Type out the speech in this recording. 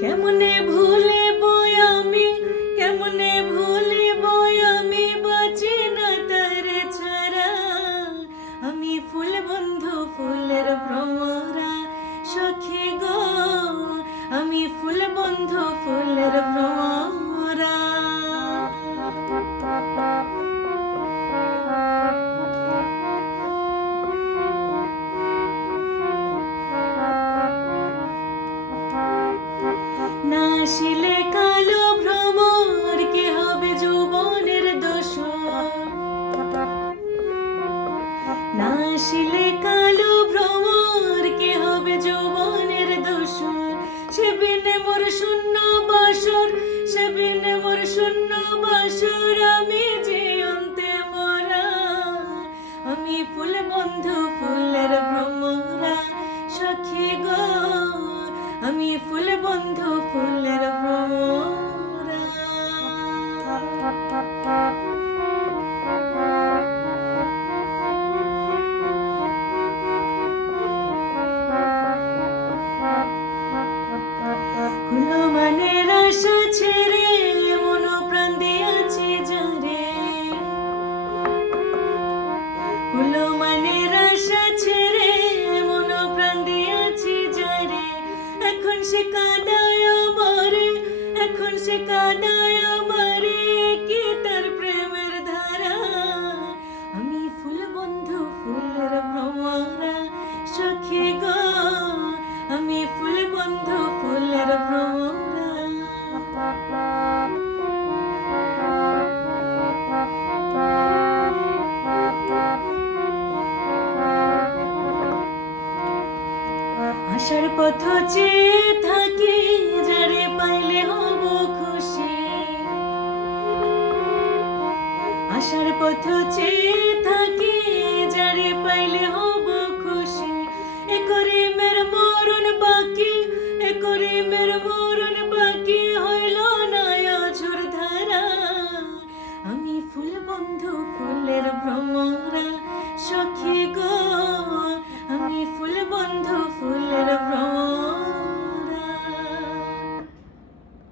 কেমনে ভুলিব আমি, কেমনে ভুলিব আমি, বাঁচি না তারে ছাড়া। আমি ফুল বন্ধু ফুলের ভ্রমরা, সখী গো আমি ফুল বন্ধু ফুলের ভ্রমরা। না আসিলে কালো ভ্রমর, কি হবে যৌবনের দোসর। না আসিলে কালো ভ্রমর, কি হবে যৌবনের দোসর। সে বিনে মোর শূন্য বাসর, সে বিনে মোর শূন্য বাসর, আমি যে অন্তে মরা। আমি ফুল বন্ধু ফুলের ভ্রমরা, সখী গো আমি ফুল বন্ধু ফুলের ভ্রমরা। কুলো মানের আশা ছেড়ে মন প্রাণ দিয়াছি যারে। কুলো মানের আশা ছেড়ে মন প্রাণ দিয়াছি যারে। এখন সে কাঁদায় আমারে, এখন সে কাঁদায় আমারে, কি তার প্রেমের ধারা। আমি ফুল বন্ধু ফুলের ভ্রমরা, সখী গো আমি ফুল বন্ধু ফুলের ভ্রমরা। আশার পথ চেয়ে থাকি, যারে পাইলে হব খুশি। আশার পথ চেয়ে থাকি, যারে পাইলে হব খুশি। এ করে মের মরণ বাকি, এ করে মের মরণ বাকি, হইল না অঝোর ধারা। আমি ফুল বন্ধু ফুলের ভ্রমরা,